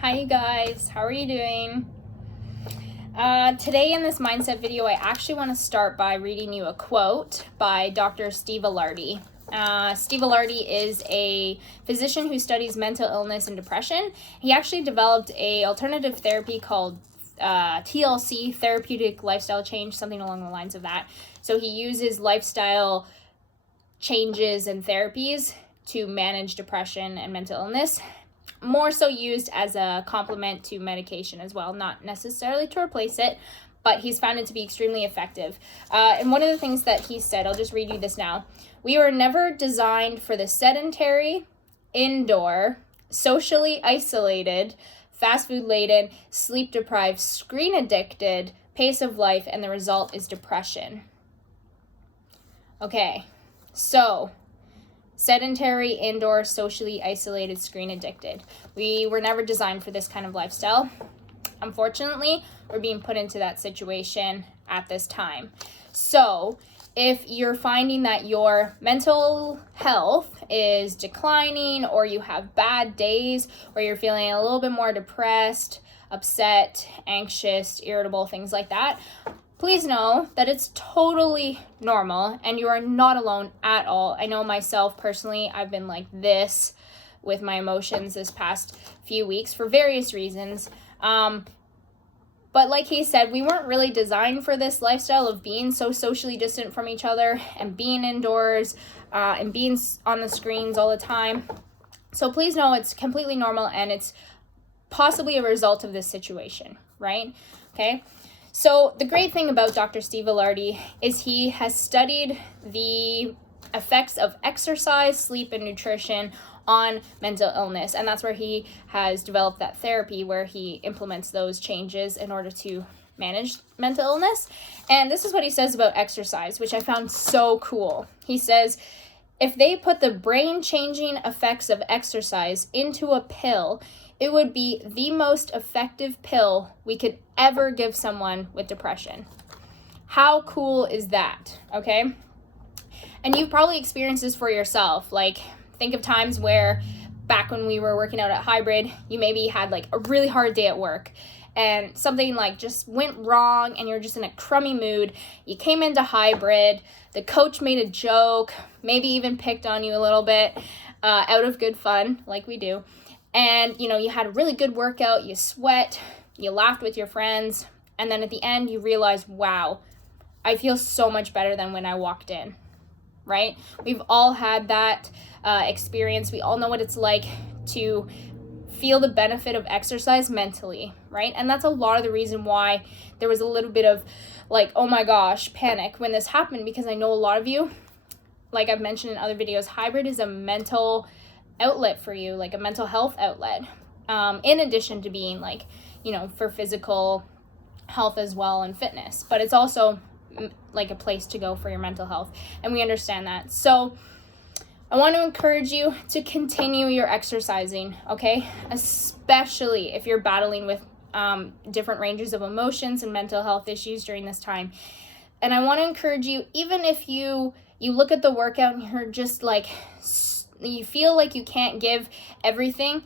Hi you guys, how are you doing? Today in this mindset video, I actually want to start by reading you a quote by Dr. Steve Ilardi. Steve Ilardi is a physician who studies mental illness and depression. He actually developed a alternative therapy called TLC, therapeutic lifestyle change, something along the lines of that. So he uses lifestyle changes and therapies to manage depression and mental illness, more so used as a complement to medication as well, not necessarily to replace it, but he's found it to be extremely effective. And one of the things that he said, I'll just read you this now. We were never designed for the sedentary, indoor, socially isolated, fast food laden, sleep deprived, screen addicted pace of life, and the result is depression. Okay, so sedentary, indoor, socially isolated, screen addicted. We were never designed for this kind of lifestyle. Unfortunately, we're being put into that situation at this time. So if you're finding that your mental health is declining, or you have bad days, or you're feeling a little bit more depressed, upset, anxious, irritable, things like that, please know that it's totally normal and you are not alone at all. I know myself personally, I've been like this with my emotions this past few weeks for various reasons. But like he said, we weren't really designed for this lifestyle of being so socially distant from each other and being indoors and being on the screens all the time. So please know it's completely normal and it's possibly a result of this situation, right? Okay. So the great thing about Dr. Steve Ilardi is he has studied the effects of exercise, sleep, and nutrition on mental illness. And that's where he has developed that therapy where he implements those changes in order to manage mental illness. And this is what he says about exercise, which I found so cool. He says, if they put the brain-changing effects of exercise into a pill, it would be the most effective pill we could ever give someone with depression. How cool is that? Okay. And you've probably experienced this for yourself. Like, think of times where back when we were working out at Hybrid, you maybe had like a really hard day at work and something like just went wrong and you're just in a crummy mood. You came into Hybrid, the coach made a joke, maybe even picked on you a little bit out of good fun, like we do. And, you had a really good workout, you sweat, you laughed with your friends, and then at the end you realize, wow, I feel so much better than when I walked in, right? We've all had that experience. We all know what it's like to feel the benefit of exercise mentally, right? And that's a lot of the reason why there was a little bit of like, oh my gosh, panic when this happened, because I know a lot of you, like I've mentioned in other videos, Hybrid is a mental outlet for you, like a mental health outlet, in addition to being like, for physical health as well and fitness, but it's also like a place to go for your mental health, and we understand that. So I want to encourage you to continue your exercising, okay? Especially if you're battling with different ranges of emotions and mental health issues during this time. And I want to encourage you, even if you look at the workout and you're just like, you feel like you can't give everything,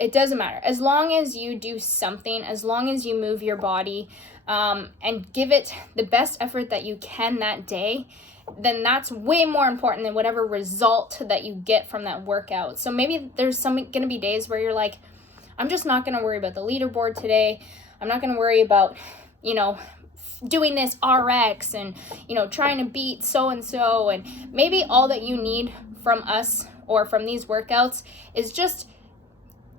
it doesn't matter. As long as you do something, as long as you move your body and give it the best effort that you can that day, then that's way more important than whatever result that you get from that workout. So maybe there's going to be days where you're like, I'm just not going to worry about the leaderboard today. I'm not going to worry about, doing this RX and, trying to beat so-and-so. And maybe all that you need from us or from these workouts is just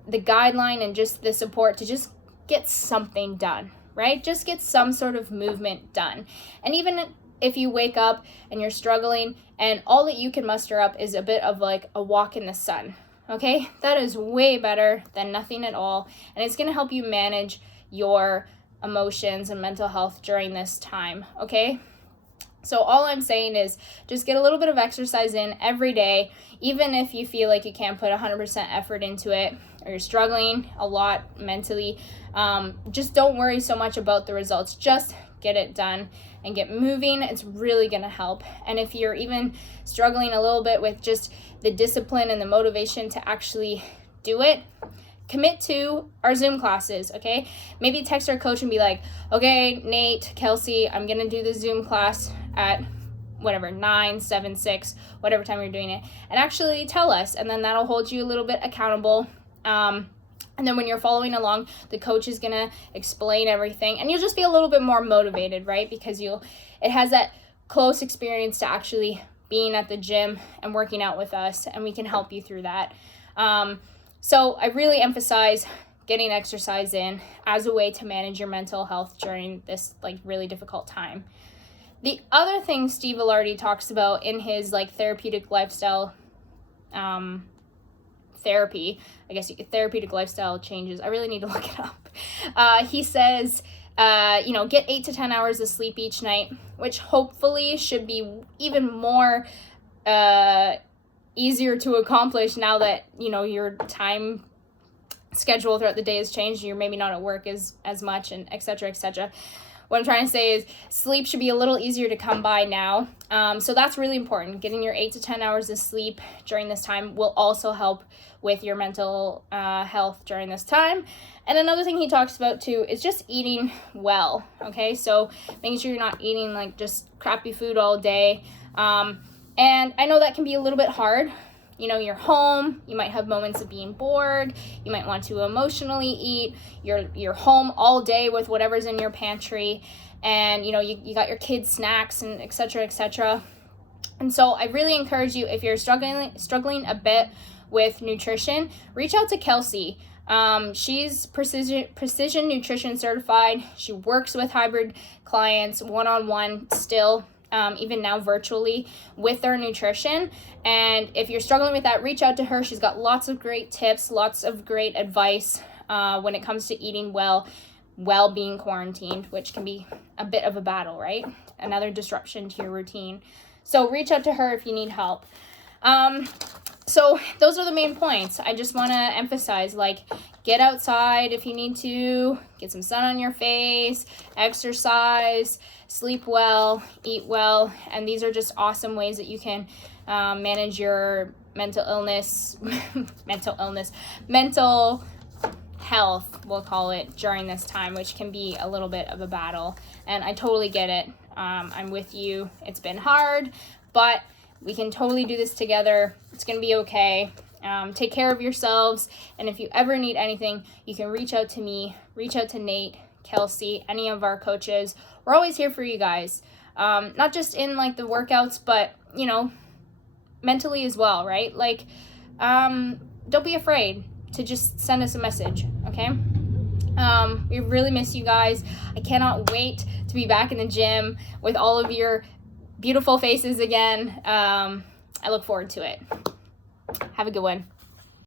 the guideline and just the support to just get something done, right? Just get some sort of movement done. And even if you wake up and you're struggling and all that you can muster up is a bit of like a walk in the sun, okay? That is way better than nothing at all. And it's going to help you manage your emotions and mental health during this time, okay? So all I'm saying is just get a little bit of exercise in every day, even if you feel like you can't put 100% effort into it or you're struggling a lot mentally. Just don't worry so much about the results. Just get it done and get moving. It's really going to help. And if you're even struggling a little bit with just the discipline and the motivation to actually do it, commit to our Zoom classes, okay? Maybe text our coach and be like, okay, Nate, Kelsey, I'm going to do the Zoom class at whatever, 9, 7, 6, whatever time you're doing it, and actually tell us, and then that'll hold you a little bit accountable. And then when you're following along, the coach is going to explain everything, and you'll just be a little bit more motivated, right? Because it has that close experience to actually being at the gym and working out with us, and we can help you through that. So I really emphasize getting exercise in as a way to manage your mental health during this like really difficult time. The other thing Steve Ilardi talks about in his like therapeutic lifestyle therapy, I guess therapeutic lifestyle changes, I really need to look it up. He says, get 8 to 10 hours of sleep each night, which hopefully should be even more easier to accomplish now that, your time schedule throughout the day has changed. You're maybe not at work as much, and et cetera, et cetera. What I'm trying to say is sleep should be a little easier to come by now. So that's really important. Getting your 8 to 10 hours of sleep during this time will also help with your mental health during this time. And another thing he talks about too is just eating well, okay? So making sure you're not eating like just crappy food all day. And I know that can be a little bit hard. You're home, you might have moments of being bored, you might want to emotionally eat, you're home all day with whatever's in your pantry, and you got your kids' snacks and et cetera, et cetera. And so I really encourage you, if you're struggling a bit with nutrition, reach out to Kelsey. She's precision nutrition certified. She works with hybrid clients one-on-one still, even now virtually, with their nutrition. And if you're struggling with that, reach out to her. She's got lots of great tips, lots of great advice when it comes to eating well while being quarantined, which can be a bit of a battle, right? Another disruption to your routine. So reach out to her if you need help. So those are the main points. I just want to emphasize, like, get outside if you need to, get some sun on your face, exercise, sleep well, eat well, and these are just awesome ways that you can manage your mental health, we'll call it, during this time, which can be a little bit of a battle. And I totally get it. I'm with you. It's been hard, but we can totally do this together. It's going to be okay. Take care of yourselves. And if you ever need anything, you can reach out to me, reach out to Nate, Kelsey, any of our coaches. We're always here for you guys. Not just in like the workouts, but, mentally as well, right? Like, don't be afraid to just send us a message, okay? We really miss you guys. I cannot wait to be back in the gym with all of your beautiful faces again. I look forward to it. Have a good one.